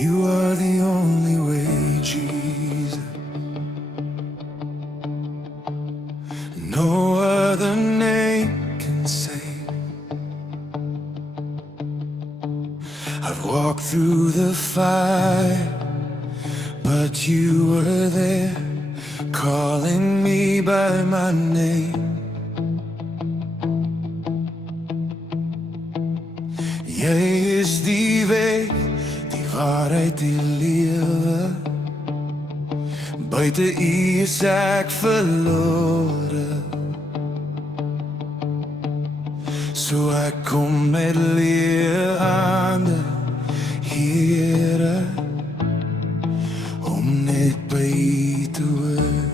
You are the only way, Jesus. No other name can save. I've walked through the fire, but you were there, calling me by my name. Jy is die weg, die waarheid, die lewe. Buite U is ek verlore. So ek kom met leë hande, Here, om net by U te hoor.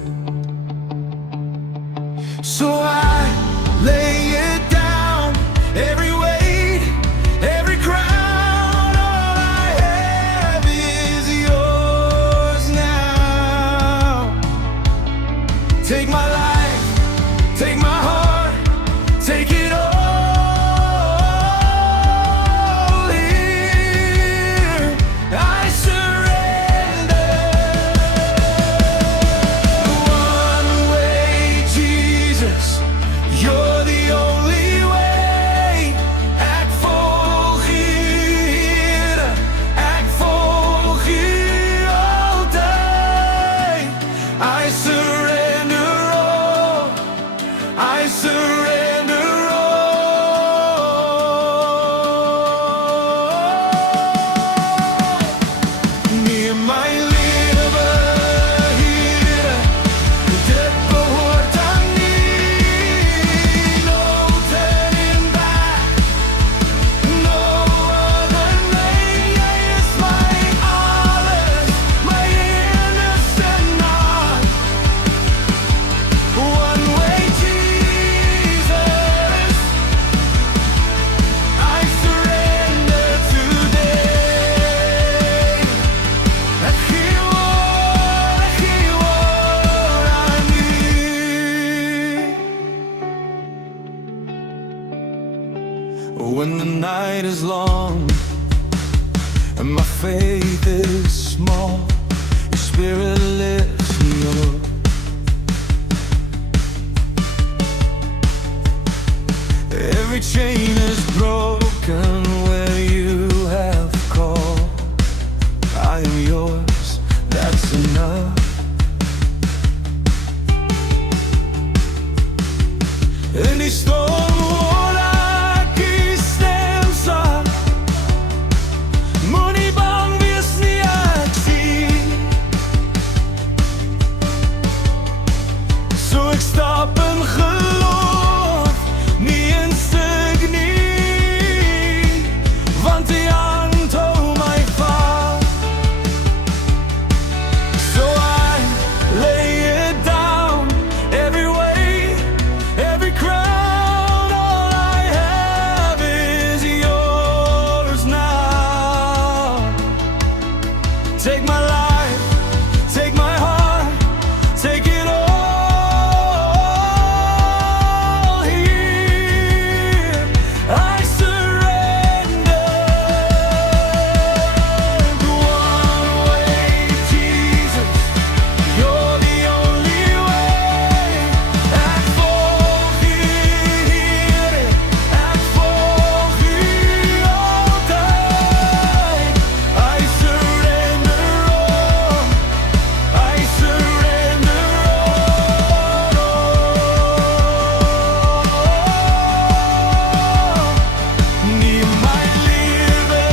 So I lay it down, every weight, every crown. All I have is yours now. Take my life, take my heart, take it all. Here I surrender. One way, Jesus, you're the only way. Ek volg hier, ek volg hier altyd. I surrender all, I surrender all. Nie my lewe, Here, dit behoort aan U. No turning back, no other name. Jy is my alles, my innocent heart. One way, Jesus, I surrender today. Ek gee wat aan U. When the night is long and my faith is small, Your Spirit lifts me up. Every chain is broken where You have called. I am Yours, that's enough. In die storm hoor ek U stem sag. Moenie bang wees nie, ek sien. So ek stap in geloof, nie in stuk nie, want U hand hou my vas. So I lay it down, every weight, every crown. All I have is yours now. Take my life, take my heart, take it all. Here I surrender. One way, Jesus, you're the only way. Ek volg U, Here, ek volg U altyd. I surrender all, I surrender all. Nie my lewe,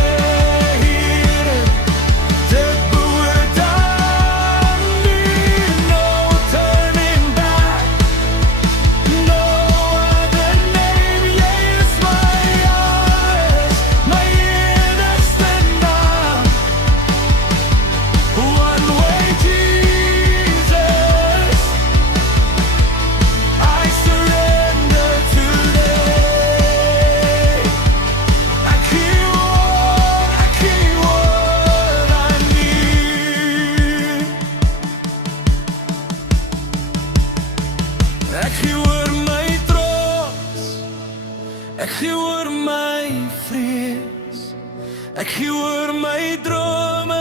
Here, dit behoort aan U. No turning back, no other name. Jy is my alles, my innocent heart. One way, Jesus, I surrender today. Ek gee wat aan U. Ek gee oor my trots, ek gee oor my vrees, ek gee oor my drome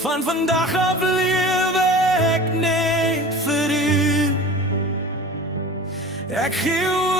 Van vandag af lewe ek net vir u. Ek gee